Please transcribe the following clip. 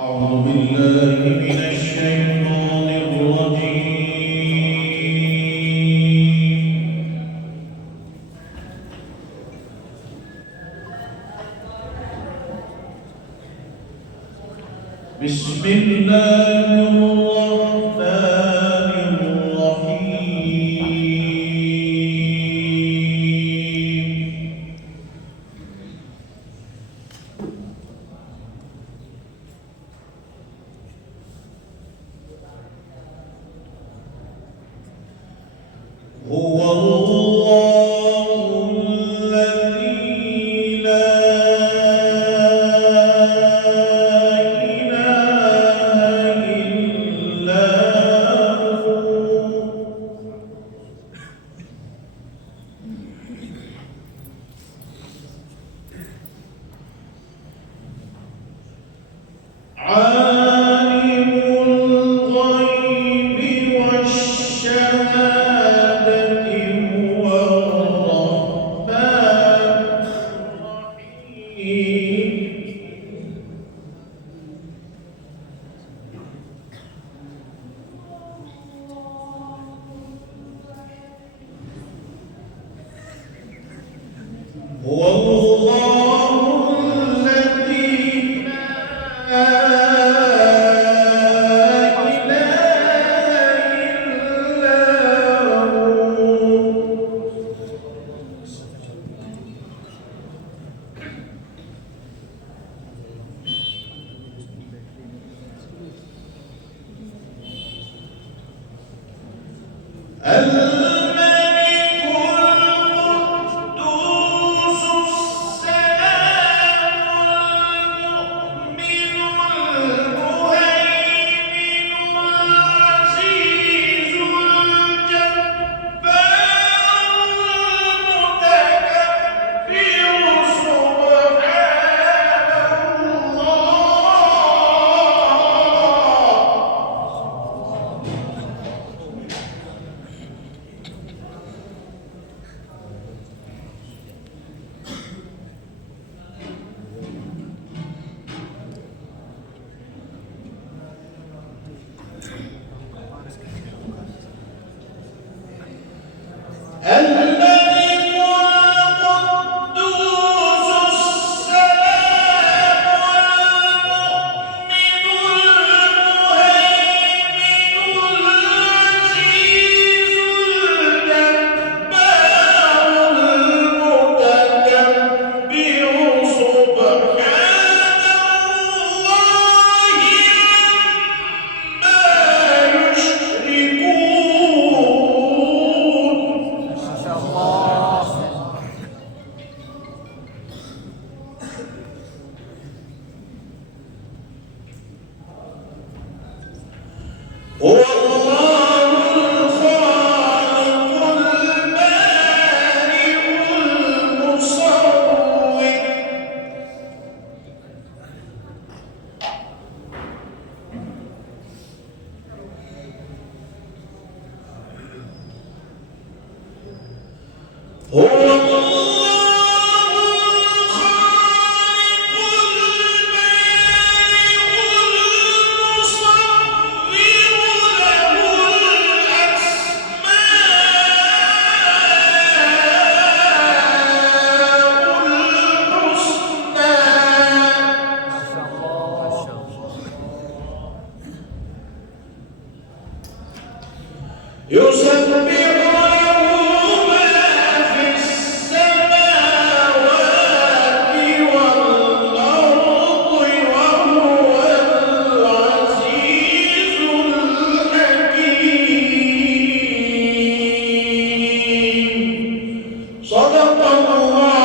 أعوذ بالله من الشيطان الرجيم. بسم الله الرحمن الرحيم. هو الله الذي لا إله إلا هو. عالم الغيب والشهادة هو الرحمن الرحيم. هو الله الذي لا إله إلا هو. الملك القدوس السلام المؤمن المهيمن العزيز الجبار المتكبر سبحان الملك القدوس السلام المؤمن المهيمن العزيز الجبار المتكبر سبحان الله عما يشركون. هو الله الخالق البارئ المصور. هو الله الخالق البارئ المصور له الأسماء الحسنى. يسبح له ما في السماوات والأرض وهو العزيز الحكيم. صدق الله